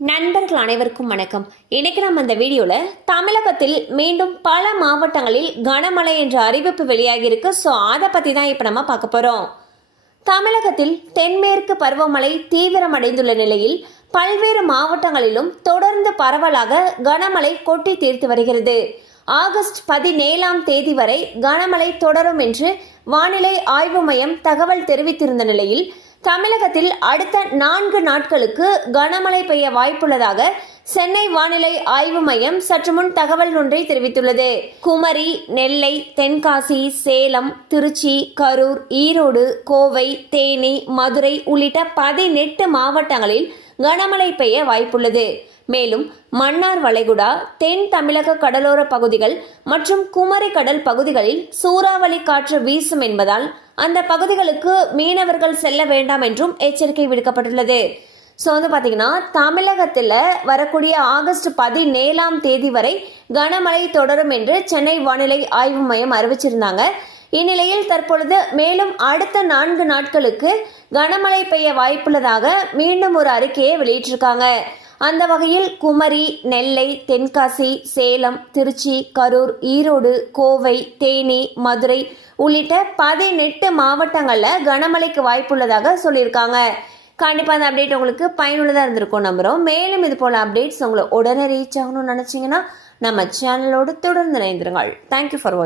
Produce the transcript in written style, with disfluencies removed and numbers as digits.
நண்பர்கள் அனைவருக்கும் வணக்கம். இன்னைக்கு நம்ம இந்த வீடியோவில் தமிழகத்தில் மீண்டும் பல மாவட்டங்களில் கனமழை என்ற அறிவிப்பு வெளியாகி இருக்கு. ஸோ அதை பற்றி தான் இப்போ நம்ம பார்க்க போகிறோம். தமிழகத்தில் தென்மேற்கு பருவமழை தீவிரமடைந்துள்ள நிலையில் பல்வேறு மாவட்டங்களிலும் தொடர்ந்து பரவலாக கனமழை கொட்டி தீர்த்து வருகிறது. ஆகஸ்ட் 17ஆம் தேதி வரை கனமழை தொடரும் என்று வானிலை ஆய்வு மையம் தகவல் தெரிவித்திருந்த நிலையில் தமிழகத்தில் அடுத்த 4 நாட்களுக்கு கனமழை பெய்ய வாய்ப்புள்ளதாக சென்னை வானிலை ஆய்வு மையம் சற்று முன் தகவல் ஒன்றை தெரிவித்துள்ளது. குமரி, நெல்லை, தென்காசி, சேலம், திருச்சி, கரூர், ஈரோடு, கோவை, தேனி, மதுரை உள்ளிட்ட 18 மாவட்டங்களில் கனமழை பெய்ய வாய்ப்புள்ளது. மேலும் மன்னார் வளைகுடா, தென் தமிழக கடலோர பகுதிகள் மற்றும் குமரி கடல் பகுதிகளில் சூறாவளி காற்று வீசும் என்பதால் அந்த பகுதிகளுக்கு மீனவர்கள் செல்ல வேண்டாம் என்றும் எச்சரிக்கை விடுக்கப்பட்டுள்ளது. ஸோ பார்த்தீங்கன்னா தமிழகத்தில் வரக்கூடிய ஆகஸ்ட் 17ஆம் தேதி வரை கனமழை தொடரும் என்று சென்னை வானிலை ஆய்வு மையம் அறிவிச்சிருந்தாங்க. இந்நிலையில் தற்பொழுது மேலும் அடுத்த 4 நாட்களுக்கு கனமழை பெய்ய வாய்ப்புள்ளதாக மீண்டும் ஒரு அறிக்கையை வெளியிட்டிருக்காங்க. அந்த வகையில் குமரி, நெல்லை, தென்காசி, சேலம், திருச்சி, கரூர், ஈரோடு, கோவை, தேனி, மதுரை உள்ளிட்ட 18 மாவட்டங்களில் கனமழைக்கு வாய்ப்புள்ளதாக சொல்லியிருக்காங்க. கண்டிப்பாக அந்த அப்டேட் உங்களுக்கு பயனுள்ளதாக இருந்திருக்கும் நம்புகிறோம். மேலும் இது போல அப்டேட்ஸ் உங்களை உடனே ரீச் ஆகணும்னு நினச்சிங்கன்னா நம்ம சேனலோடு தொடர்ந்து இணைந்திருங்கள். தேங்க்யூ ஃபார் வாட்சிங்.